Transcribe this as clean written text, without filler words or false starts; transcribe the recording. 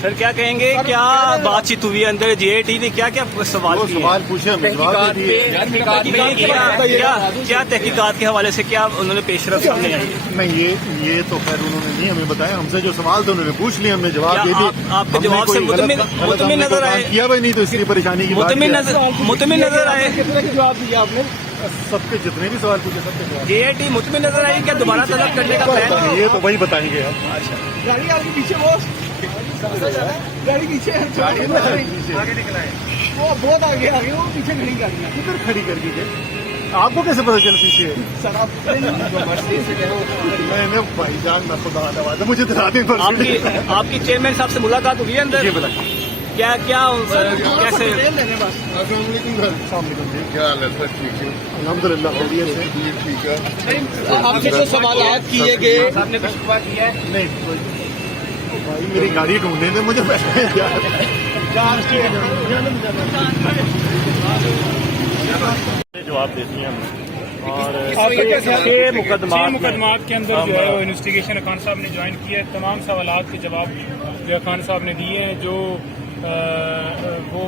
سر کیا کہیں گے، کیا بات چیت ہوئی اندر جے اے ٹی نے کیا کیا سوال کیے؟ سوال پوچھے ہمیں جواب دے دیے. کیا تحقیقات کے حوالے سے کیا انہوں نے پیش رفت سامنے آئی؟ نہیں یہ تو خیر انہوں نے نہیں ہمیں بتایا. ہم سے جو سوال تھے انہوں نے پوچھ لیے، ہم نے جواب دے دیے. آپ کے جواب سے مطمئن نظر آئے؟ کیا بھائی نہیں تو اس لیے پریشانی کی بات مطمئن نظر آئے؟ کتنے کے جواب دیا آپ نے؟ سب کے جتنے بھی سوال پوچھے سب کے جواب. جے اے ٹی مطمئن نظر آئی کیا دوبارہ طلب کرنے کا پلان ہے؟ یہ تو وہی بتائیں گے ہم. گاڑی آپ کے پیچھے گاڑی پیچھے آگے نکلا ہے. وہ بہت آگے وہ پیچھے کھڑی گاڑیاں کدھر کھڑی کر دی گئے؟ آپ کو کیسے پتا چل پیچھے؟ سر آپ میں بھائی جان میں خدا نواز مجھے دلانے پر آپ کی چیئرمین صاحب سے ملاقات ہوئی ہے اندر؟ یہ بتا. کیا کیسے؟ السلام علیکم. کیا حال ہے سر؟ ٹھیک ہے الحمد للہ. ٹھیک ہے. آپ سے جو سوالات کیے گئے صاحب نے کچھ کیا ہے؟ نہیں بھائی میری گاڑی ڈھونڈنے دیں مجھے جواب دیتی ہیں اور چھ مقدمات کے اندر جو ہے وہ انویسٹیگیشن خان صاحب نے جوائن کیا ہے. تمام سوالات کے جواب خان صاحب نے دیے ہیں. جو وہ